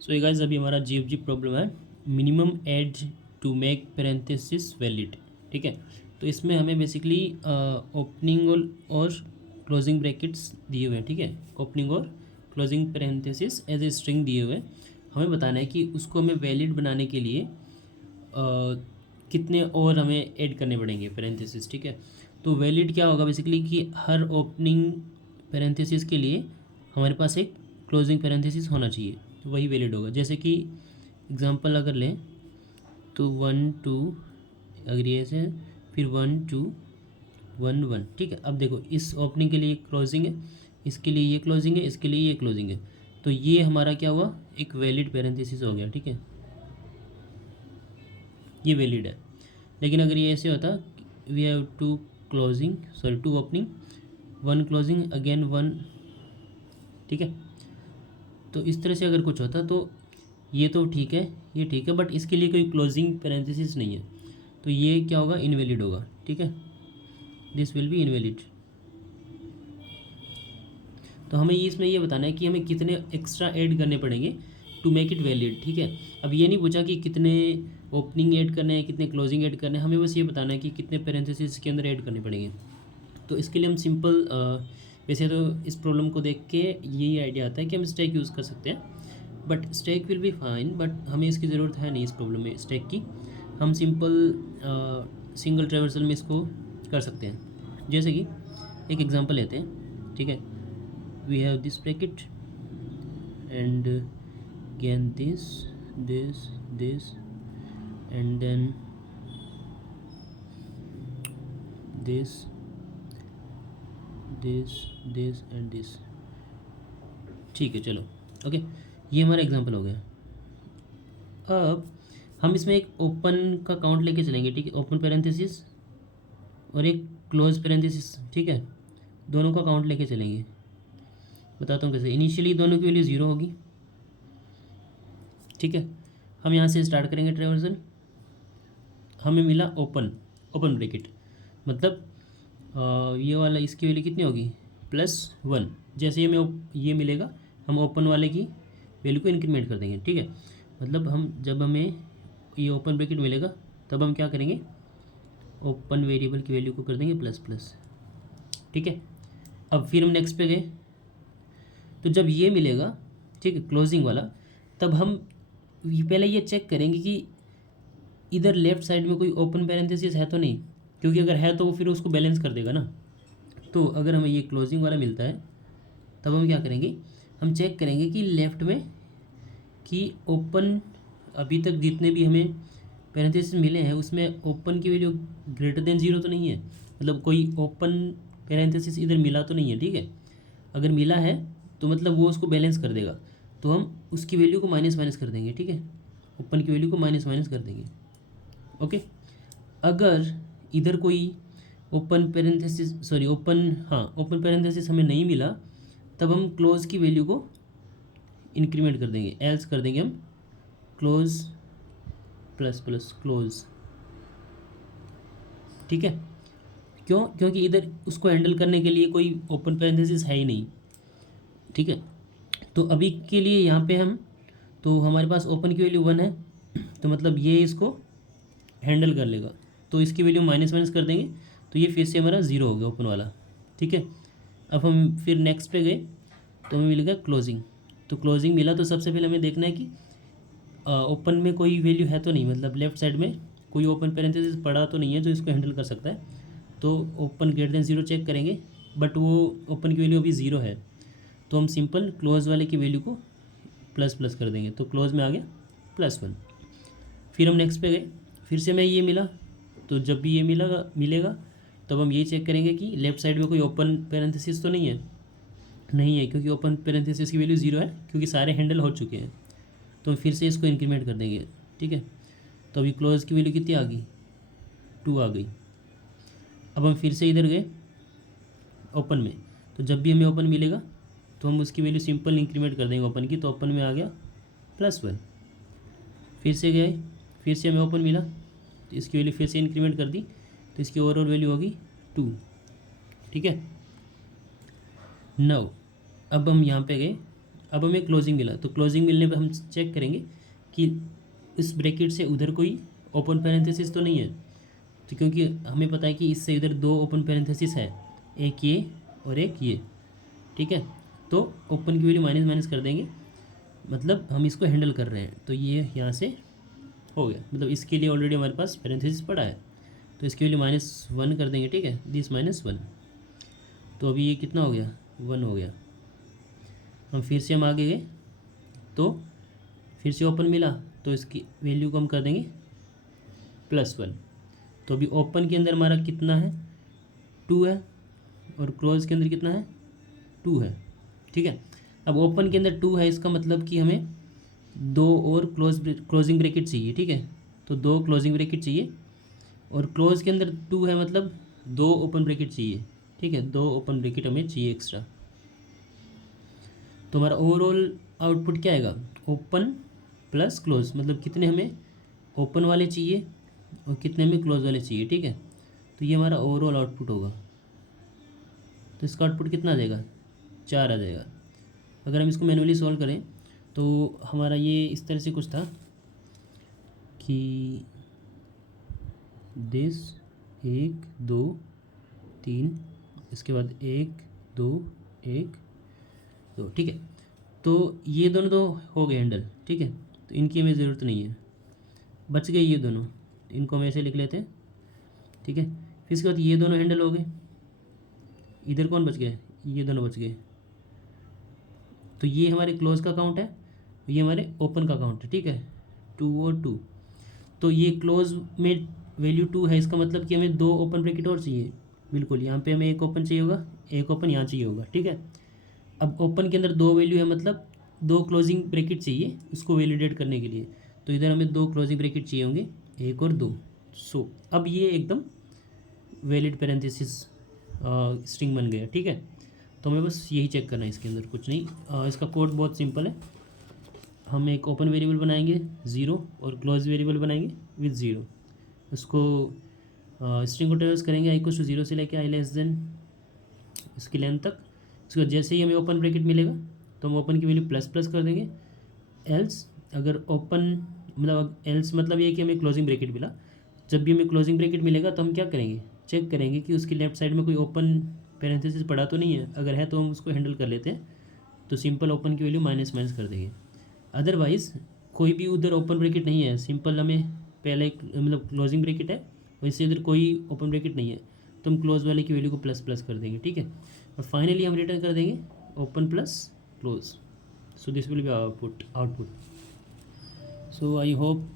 सो ये गाइस अभी हमारा जीएफजी प्रॉब्लम है minimum add to make parenthesis valid. ठीक है, तो इसमें हमें बेसिकली ओपनिंग और क्लोजिंग ब्रैकेट्स दिए हुए हैं। ठीक है, ओपनिंग और closing parenthesis as a string दिए हुए हैं। हमें बताना है कि उसको हमें वैलिड बनाने के लिए कितने और हमें ऐड करने पड़ेंगे पैरेंथेसिस। ठीक है, तो वैलिड क्या होगा बेसिकली कि हर ओपनिंग पैरेंथेसिस के लिए हमारे पास एक क्लोजिंग पैरेंथेसिस होना चाहिए, तो वही वैलिड होगा। जैसे कि एग्जांपल अगर लें तो 1 2, अगर ये ऐसे फिर 1 2 1 1। ठीक है, अब देखो इस ओपनिंग के लिए क्लोजिंग है, इसके लिए ये क्लोजिंग है, इसके लिए ये क्लोजिंग है, तो ये हमारा क्या हुआ, एक वैलिड पैरेंथेसिस हो गया। ठीक है, ये वैलिड है। लेकिन अगर ये ऐसे होता we have two closing sorry two opening 1 closing again 1। ठीक है, तो इस तरह से अगर कुछ होता तो ये तो ठीक है, ये ठीक है, बट इसके लिए कोई क्लोजिंग पैरेंथेसिस नहीं है, तो ये क्या होगा, इनवैलिड होगा। ठीक है, दिस विल बी इनवैलिड। तो हमें इसमें ये बताना है कि हमें कितने एक्स्ट्रा ऐड करने पड़ेंगे टू मेक इट वैलिड। ठीक है, अब ये नहीं पूछा कि कितने ओपनिंग ऐड करने हैं, कितने क्लोजिंग ऐड करने हैं, हमें बस ये बताना है कि कितने पैरेंथेसिस के अंदर ऐड करने पड़ेंगे। तो इसके लिए हम सिंपल वैसे तो इस प्रॉब्लम को देख के यही आइडिया आता है कि हम स्टैक यूज़ कर सकते हैं, but stack will be fine, but हमें इसकी ज़रूरत है नहीं इस प्रॉब्लम में स्टैक की। हम सिंपल सिंगल ट्रेवर्सल में इसको कर सकते हैं। जैसे कि एक एग्जांपल लेते हैं। ठीक है, we have this bracket and again this and then this and this। ठीक है, चलो ओके, ये हमारा एग्जांपल हो गया। अब हम इसमें एक ओपन का काउंट लेके चलेंगे। ठीक है, ओपन पैरेंथेसिस और एक क्लोज पैरेंथेसिस। ठीक है, दोनों का काउंट लेके चलेंगे। बताता हूँ कैसे। इनिशियली दोनों की वैल्यू 0 होगी। ठीक है, हम यहाँ से स्टार्ट करेंगे ट्रेवर्सल। हमें मिला ओपन ब्रैकेट, मतलब ये वाला इसकी वैल्यू कितनी होगी, +1। जैसे ही हमें ये मिलेगा हम ओपन वाले की वैल्यू को इंक्रीमेंट कर देंगे। ठीक है, मतलब हम जब हमें ये ओपन ब्रैकेट मिलेगा तब हम क्या करेंगे, ओपन वेरिएबल की वैल्यू को कर देंगे ++। ठीक है, अब फिर हम नेक्स्ट पे गए, तो जब ये मिलेगा, ठीक है, क्लोजिंग वाला, तब हम पहले ये चेक करेंगे कि इधर लेफ्ट साइड में कोई ओपन पैरेंथेसिस है तो नहीं, क्योंकि अगर है तो वो फिर उसको बैलेंस कर देगा ना। तो अगर हमें ये क्लोजिंग वाला मिलता है तब हम क्या करेंगे, हम चेक करेंगे कि लेफ़्ट में कि ओपन अभी तक जितने भी हमें पैरेंथेसिस मिले हैं उसमें ओपन की वैल्यू ग्रेटर देन 0 तो नहीं है, मतलब कोई ओपन पैरेंथेसिस इधर मिला तो नहीं है। ठीक है, अगर मिला है तो मतलब वो उसको बैलेंस कर देगा, तो हम उसकी वैल्यू को माइनस कर देंगे। ठीक है, ओपन की वैल्यू को माइनस कर देंगे। ओके, अगर इधर कोई ओपन पैरेंथेसिस हमें नहीं मिला तब हम क्लोज की वैल्यू को इंक्रीमेंट कर देंगे, एल्स कर देंगे हम क्लोज ++ क्लोज। ठीक है, क्यों, क्योंकि इधर उसको हैंडल करने के लिए कोई ओपन पैरेंथेसिस है ही नहीं। ठीक है, तो अभी के लिए यहाँ पे हम, तो हमारे पास ओपन की वैल्यू 1 है, तो मतलब ये इसको हैंडल कर लेगा, तो इसकी वैल्यू माइनस कर देंगे, तो ये फिर से हमारा 0 हो गया ओपन वाला। ठीक है, अब हम फिर नेक्स्ट पे गए तो हमें मिल गया क्लोजिंग। तो क्लोजिंग मिला तो सबसे पहले हमें देखना है कि ओपन में कोई वैल्यू है तो नहीं, मतलब लेफ्ट साइड में कोई ओपन पैरेंथेसिस पड़ा तो नहीं है जो इसको हैंडल कर सकता है। तो ओपन ग्रेटर देन 0 चेक करेंगे, बट वो ओपन की वैल्यू अभी 0 है, तो हम सिंपल क्लोज वाले की वैल्यू को ++ कर देंगे, तो क्लोज में आ गया +1। फिर हम नेक्स्ट पे गए, फिर से हमें ये मिला, तो जब भी ये मिलेगा तब हम ये चेक करेंगे कि लेफ्ट साइड में कोई ओपन पैरेंथेसिस तो नहीं है, क्योंकि ओपन पैरेंथेसिस की वैल्यू 0 है, क्योंकि सारे हैंडल हो चुके हैं, तो हम फिर से इसको इंक्रीमेंट कर देंगे। ठीक है, तो अभी क्लोज की वैल्यू कितनी आ गई, 2 आ गई। अब हम फिर से इधर गए ओपन में, तो जब भी हमें ओपन मिलेगा तो हम उसकी वैल्यू सिंपल इंक्रीमेंट कर देंगे ओपन की, तो ओपन में आ गया +1। फिर से गए, फिर से हमें ओपन मिला, तो इसकी वैल्यू फिर से इंक्रीमेंट कर दी, तो इसकी ओवरऑल वैल्यू होगी 2। ठीक है, नाउ अब हम यहाँ पे गए, अब हमें क्लोजिंग मिला, तो क्लोजिंग मिलने पर हम चेक करेंगे कि इस ब्रैकेट से उधर कोई ओपन पैरेंथेसिस तो नहीं है, तो क्योंकि हमें पता है कि इससे इधर दो ओपन पैरेंथेसिस है, एक ये और एक ये, ठीक है। तो ओपन की वैल्यू माइनस माइनस कर देंगे, मतलब हम इसको हैंडल कर रहे हैं, तो ये यहाँ से हो गया, मतलब इसके लिए ऑलरेडी हमारे पास पैरेंथेसिस पड़ा है, तो इसकी वैल्यू -1 कर देंगे, ठीक है, दिस -1। तो अभी ये कितना हो गया, 1 हो गया। हम फिर से आगे गए, तो फिर से ओपन मिला, तो इसकी वैल्यू को हम कर देंगे +1। तो अभी ओपन के अंदर हमारा कितना है, 2 है, और क्लोज के अंदर कितना है, 2 है, ठीक है। अब ओपन के अंदर 2 है, इसका मतलब कि हमें 2 और क्लोजिंग ब्रैकेट चाहिए, ठीक है। तो 2 क्लोजिंग ब्रैकेट चाहिए, और क्लोज के अंदर 2 है, मतलब 2 ओपन ब्रैकेट चाहिए, ठीक है, 2 ओपन ब्रैकेट हमें चाहिए एक्स्ट्रा। तो हमारा ओवरऑल आउटपुट क्या आएगा, ओपन प्लस क्लोज, मतलब कितने हमें ओपन वाले चाहिए और कितने हमें क्लोज वाले चाहिए, ठीक है। तो ये हमारा ओवरऑल आउटपुट होगा, तो इसका आउटपुट कितना आ जाएगा, 4 आ जाएगा। अगर हम इसको मैनुअली सॉल्व करें तो हमारा ये इस तरह से कुछ था कि दिस 1 2 3, इसके बाद 1 2 1 2, ठीक है। तो ये दोनों तो हो गए हैंडल, ठीक है, तो इनकी हमें ज़रूरत नहीं है, बच गए ये दोनों, इनको हम ऐसे लिख लेते हैं, ठीक है। फिर इसके बाद ये दोनों हैंडल हो गए, इधर कौन बच गए, ये दोनों बच गए। तो ये हमारे क्लोज का काउंट है, ये हमारे ओपन का काउंट है, ठीक है, 2 और 2। तो ये क्लोज में वैल्यू 2 है, इसका मतलब कि हमें 2 ओपन ब्रैकेट और चाहिए, बिल्कुल यहाँ पे हमें एक ओपन चाहिए होगा, एक ओपन यहाँ चाहिए होगा, ठीक है। अब ओपन के अंदर 2 वैल्यू है, मतलब 2 क्लोजिंग ब्रैकेट चाहिए उसको वैलिडेट करने के लिए, तो इधर हमें 2 क्लोजिंग ब्रैकेट चाहिए होंगे, 1 और 2। सो अब ये एकदम वैलिड पैरेंथेसिस स्ट्रिंग बन गया, ठीक है। तो हमें बस यही चेक करना है, इसके अंदर कुछ नहीं। इसका कोड बहुत सिंपल है, हम एक ओपन वेरिएबल बनाएंगे 0 और क्लोज वेरिएबल बनाएंगे विद 0, उसको स्ट्रिंग को ट्रेवर्स करेंगे i=0 से लेके i<, इसकी लेंथ तक। इसको जैसे ही हमें ओपन ब्रैकेट मिलेगा तो हम ओपन की वैल्यू ++ कर देंगे, एल्स अगर ओपन मतलब एल्स मतलब ये कि हमें क्लोजिंग ब्रैकेट मिला, जब भी हमें क्लोजिंग ब्रैकेट मिलेगा तो हम क्या करेंगे, चेक करेंगे कि उसकी लेफ्ट साइड में कोई ओपन पैरेंथेसिस पड़ा तो नहीं है, अगर है तो हम उसको हैंडल कर लेते हैं, तो सिंपल ओपन की वैल्यू माइनस माइनस कर देंगे। अदरवाइज़ कोई भी उधर ओपन ब्रैकेट नहीं है, सिंपल हमें पहले मतलब क्लोजिंग ब्रैकेट है, वैसे इधर कोई ओपन ब्रैकेट नहीं है, तो हम क्लोज वाले की वैल्यू को ++ कर देंगे, ठीक है। और फाइनली हम रिटर्न कर देंगे open plus close. So this will be output. So I hope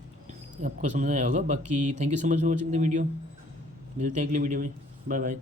आपको समझ आया होगा। बाकी thank you so much for watching the video, मिलते हैं अगले वीडियो में, बाय बाय।